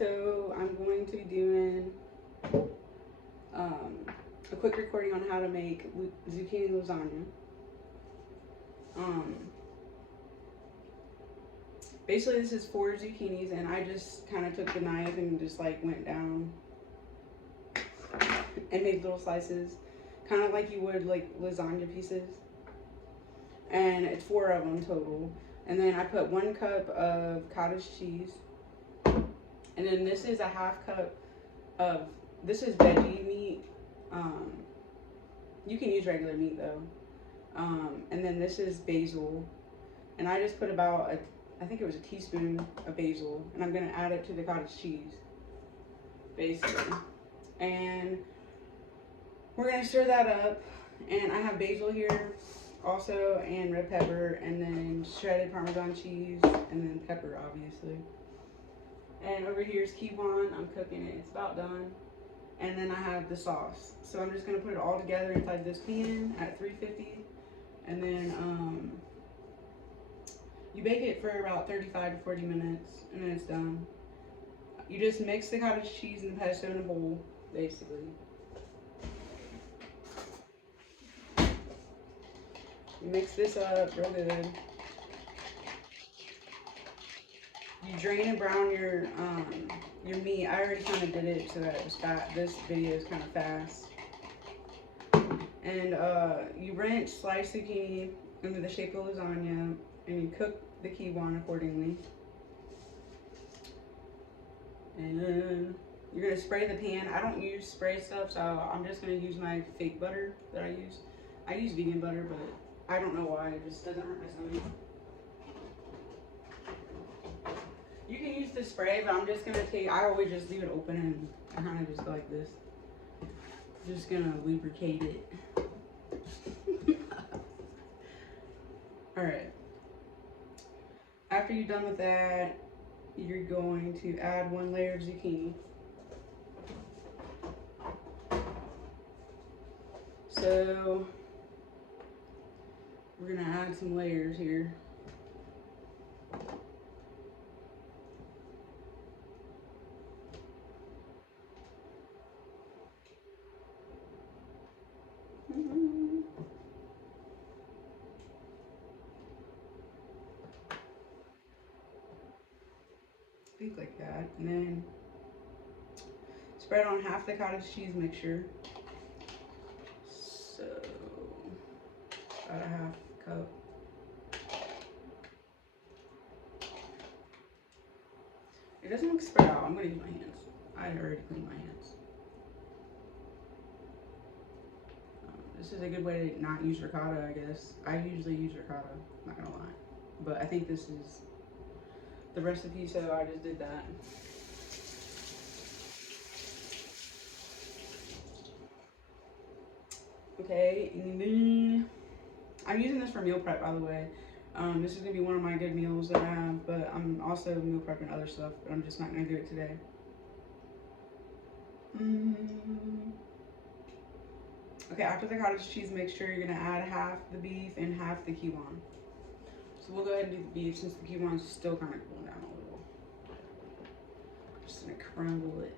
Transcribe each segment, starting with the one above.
So I'm going to be doing a quick recording on how to make zucchini lasagna. Basically this is 4 zucchinis, and I just kind of took the knife and just like went down and made little slices, kind of like you would like lasagna pieces. And it's 4 of them total. And then I put 1 cup of cottage cheese. And then this is a half cup of, this is veggie meat. You can use regular meat though. And then this is basil. And I just put about I think it was a teaspoon of basil. And I'm gonna add it to the cottage cheese, basically. And we're gonna stir that up. And I have basil here also, and red pepper, and then shredded Parmesan cheese, and then pepper, obviously. And over here is quinoa. I'm cooking it. It's about done. And then I have the sauce. So I'm just gonna put it all together inside this pan at 350, and then you bake it for about 35 to 40 minutes, and then it's done. You just mix the cottage cheese and the pesto in a bowl, basically. You mix this up real good. You drain and brown your meat. I already kind of did it so that it was fast. This video is kind of fast. And you wrench sliced zucchini into the shape of lasagna, and you cook the quinoa accordingly. And you're gonna spray the pan. I don't use spray stuff, so I'm just gonna use my fake butter that I use. I use vegan butter, but I don't know why. It just doesn't hurt my stomach. You can use the spray, but I'm just gonna I always just leave it open and I kind of just go like this. Just gonna lubricate it. Alright. After you're done with that, you're going to add 1 layer of zucchini. So we're gonna add some layers here. Like that, and then spread on half the cottage cheese mixture. So about a half cup. It doesn't look spread out. I'm gonna use my hands. I already cleaned my hands. This is a good way to not use ricotta, I guess. I usually use ricotta, not gonna lie, but I think this is the recipe, so I just did that. Okay, and then I'm using this for meal prep, by the way. This is gonna be one of my good meals that I have, but I'm also meal prepping other stuff, but I'm just not gonna do it today. Okay, after the cottage cheese mixture, you're gonna add half the beef and half the quinoa. So we'll go ahead and do the beef since the quinoa is still kind of cooling down a little. Just gonna crumble it.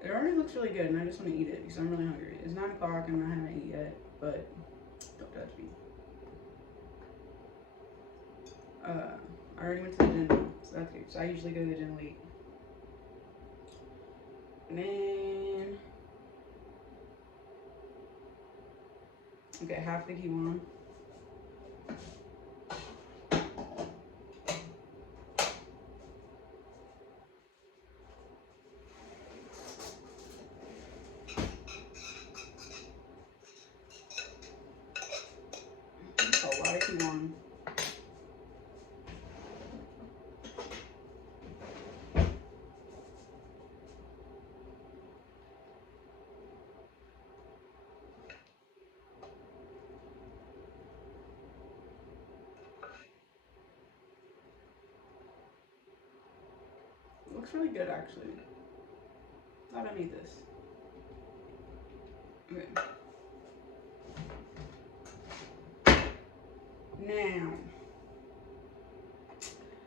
It already looks really good, and I just want to eat it because I'm really hungry. It's 9 o'clock and I haven't eaten yet, but don't judge me. I already went to the gym, so that's good. So I usually go to the gym late. And then, okay, half the quinoa. That's a lot of quinoa. Looks really good, actually. Thought I made this. Okay. Now,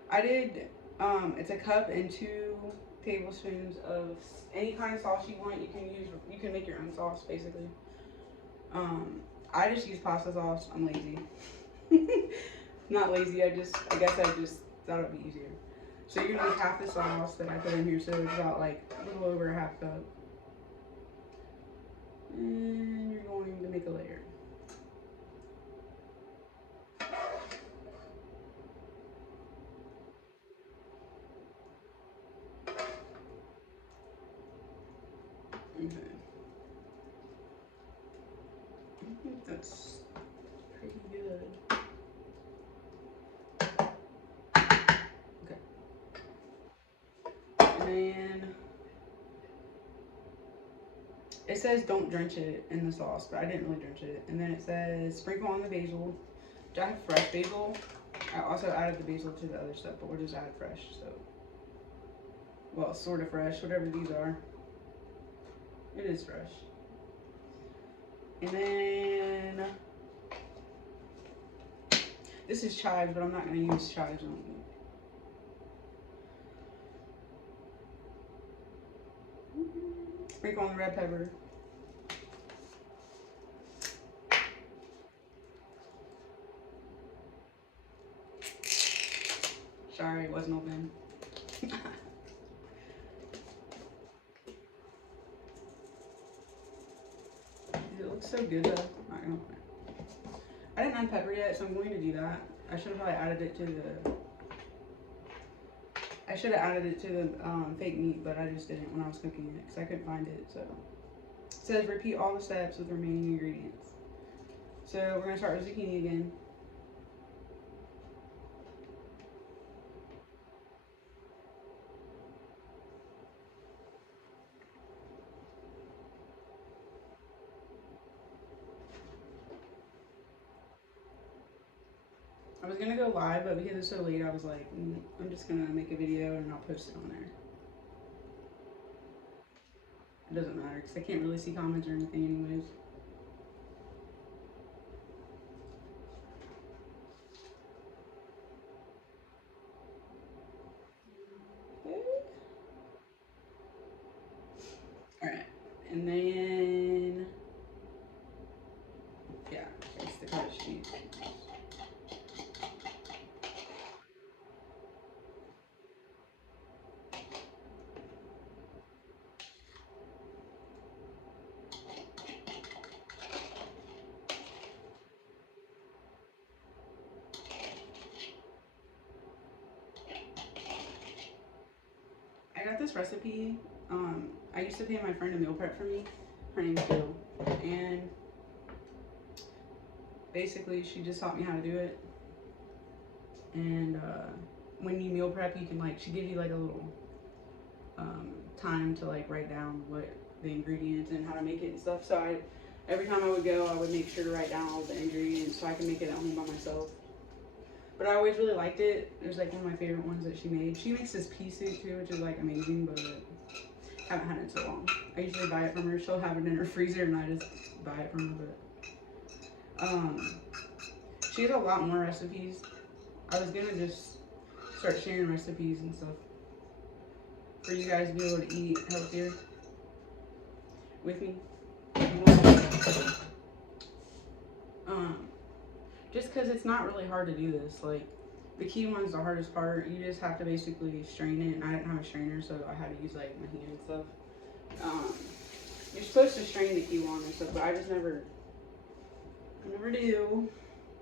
I did It's a cup and 2 tablespoons of any kind of sauce you want. You can use, you can make your own sauce basically. I just use pasta sauce. I'm lazy. Not lazy. I guess I just thought it'd be easier. So you're gonna use half the sauce that I put in here. So it's about like a little over a half cup. And you're going to make a layer. Okay. I think that's pretty good. Okay. And then it says don't drench it in the sauce, but I didn't really drench it. And then it says sprinkle on the basil. I have fresh basil. I also added the basil to the other stuff, but we're just adding fresh, so. Well, sort of fresh, whatever these are. It is fresh. And then this is chives, but I'm not going to use chives on it. Sprinkle on the red pepper. Sorry, it wasn't open. It looks so good though. I didn't add pepper yet, so I'm going to do that. I should have probably added it to the. I should have added it to the fake meat, but I just didn't when I was cooking it because I couldn't find it. So it says repeat all the steps with the remaining ingredients. So we're gonna start with zucchini again. I was gonna go live, but because it's so late, I was like, I'm just gonna make a video and I'll post it on there. It doesn't matter because I can't really see comments or anything anyways. Alright, and then, yeah, it's the cottage cheese. I got this recipe. I used to pay my friend to meal prep for me. Her name's Jill, and basically she just taught me how to do it. And when you meal prep, you can like, she gives you like a little time to like write down what the ingredients and how to make it and stuff. So every time I would go, I would make sure to write down all the ingredients so I can make it at home by myself. But I always really liked it. It was like one of my favorite ones that she made. She makes this pea soup too, which is like amazing, but I haven't had it in so long. I usually buy it from her. She'll have it in her freezer and I just buy it from her. But she has a lot more recipes. I was gonna just start sharing recipes and stuff for you guys to be able to eat healthier with me. Just because it's not really hard to do this. Like, the quinoa is the hardest part. You just have to basically strain it, and I didn't have a strainer, so I had to use like my hand and stuff. You're supposed to strain the quinoa and stuff, but I never do.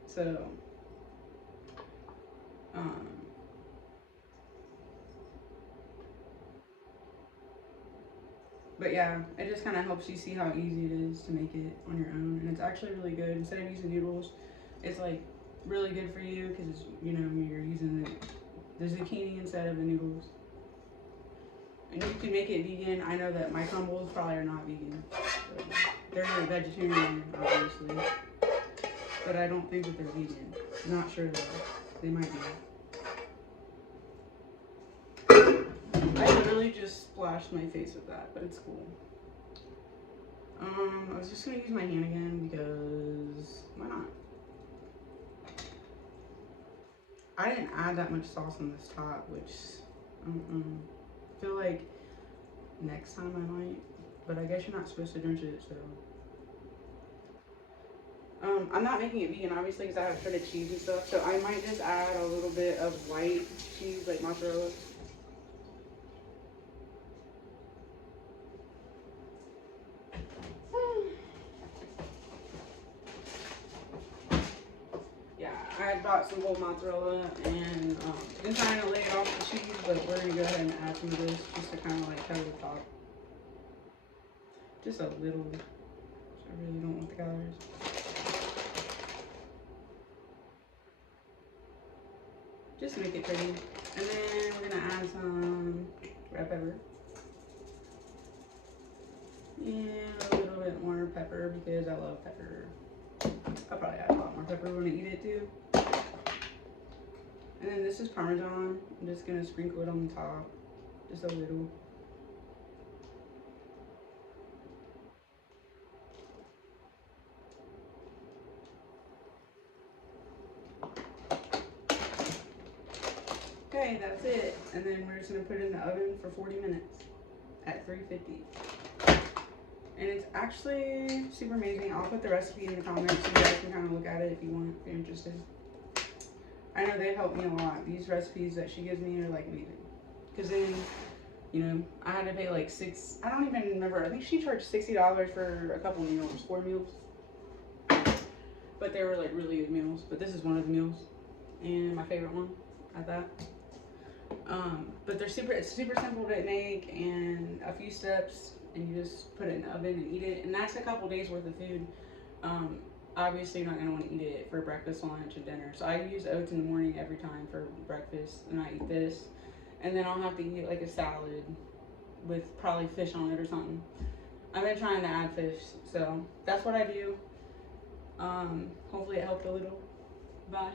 So, but yeah, it just kind of helps you see how easy it is to make it on your own, and it's actually really good. Instead of using noodles, it's like really good for you because you know you're using the zucchini instead of the noodles. And you can make it vegan. I know that my crumbles probably are not vegan. So they're vegetarian, obviously, but I don't think that they're vegan. I'm not sure though. They might be. I literally just splashed my face with that, but it's cool. I was just gonna use my hand again because why not? I didn't add that much sauce on this top, which I feel like next time I might, but I guess you're not supposed to drench it, so. I'm not making it vegan, obviously, because I have shredded cheese and stuff, so I might just add a little bit of white cheese, like mozzarella. Yeah, I bought some whole mozzarella and been trying to lay it off the cheese, but we're going to go ahead and add some of this just to kind of like cover the top. Just a little. I really don't want the calories. Just to make it pretty. And then we're gonna add some red pepper. And a little bit more pepper because I love pepper. I'll probably add a lot more pepper when I eat it too. And then this is Parmesan. I'm just gonna sprinkle it on the top. Just a little. Okay, that's it. And then we're just gonna put it in the oven for 40 minutes at 350. And it's actually super amazing. I'll put the recipe in the comments so you guys can kind of look at it if you want, if you're interested. I know they've helped me a lot. These recipes that she gives me are like amazing. Because then, you know, I had to pay like I don't even remember. I think she charged $60 for a couple meals, 4 meals. But they were like really good meals. But this is one of the meals. And my favorite one at that. But it's super simple to make and a few steps, and you just put it in the oven and eat it, and that's a couple days worth of food. Obviously you're not going to want to eat it for breakfast, lunch, and dinner, so I use oats in the morning every time for breakfast, and I eat this, and then I'll have to eat like a salad with probably fish on it or something. I've been trying to add fish, so that's what I do. Hopefully it helped a little. Bye.